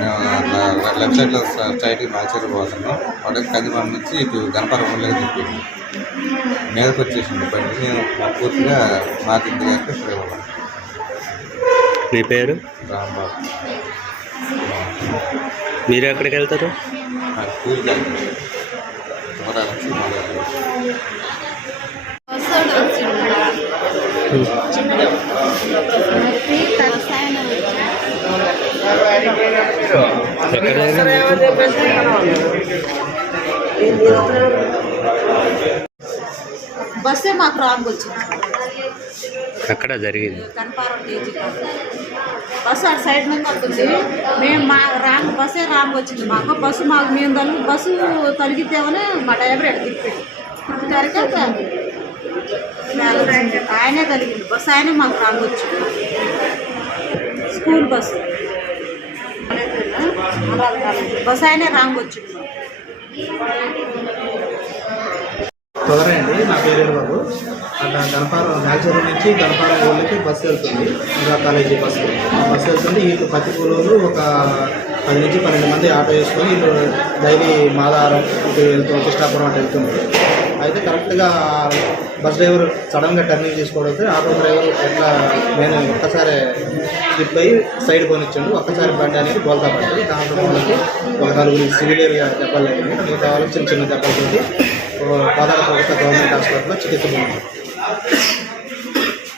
మేము లెఫ్ట్ సైడ్లో స్ట్రైట్గా మాచేరు పోతున్నాం. వాడు కందిమండ నుంచి ఇటు గణపరం ఊళ్ళకి తిప్పింది. మీదకి వచ్చేసింది బండి. నేను పూర్తిగా మార్కింగ్ గారికి ఫ్రీ అవ్వాలి. మీ పేరు? రాంబాబు. మీరు ఎక్కడికి వెళ్తారు? కూలికి వెళ్తాను. కుమరా నుంచి బస్సే మాకు రాంగ్ వచ్చింది. ఎక్కడ జరిగింది? కనపారం కేజీ బస్సు అటు సైడ్ నుంచి వస్తుంది. మేము మా రాంగ్ బస్సే రాంగ్ వచ్చింది. మాకు బస్సు మేము బస్సు తొలగితేమని మా డ్రైవర్ ఎక్కడ తిప్పాడు. తిప్పేసరికి ఆయనే కలిగింది. బస్సు ఆయనే మాకు రాంగ్ వచ్చింది. స్కూల్ బస్సు బస్సు ఆయనే రాంగ్ వచ్చింది. తొందర అండి. నా పేరు బాబు. అట్లా గణపారం నాగచూరు నుంచి గణపారం ఊళ్ళకి బస్సు వెళ్తుంది. ఇంకా కాలేజీ బస్సు వెళ్తుంది. వీళ్ళు పత్తిపూలూరు ఒక 10 నుంచి 12 మంది ఆటో వేసుకొని వీళ్ళు డైలీ మాదారం ఇటు వెళ్తూ కృష్ణాపురం అటు వెళ్తుంది. అయితే కరెక్ట్గా బస్ డ్రైవర్ సడన్గా టర్నింగ్ తీసుకోవడంతో ఆటో డ్రైవర్ ఎట్లా నేను ఒక్కసారి స్లిప్ అయ్యి సైడ్ కొనిచ్చాడు. ఒక్కసారి బండి అనేది బోల్తా పడ్డాడు. దాంట్లో వాళ్ళకి ఒక 4 సివిలియర్ దెబ్బలు అయ్యాయి. మిగతా వాళ్ళకి చిన్న చిన్న దెబ్బలతోటి పాదాల ప్రభుత్వ గవర్నమెంట్ హాస్పిటల్లో చికిత్స పొందారు.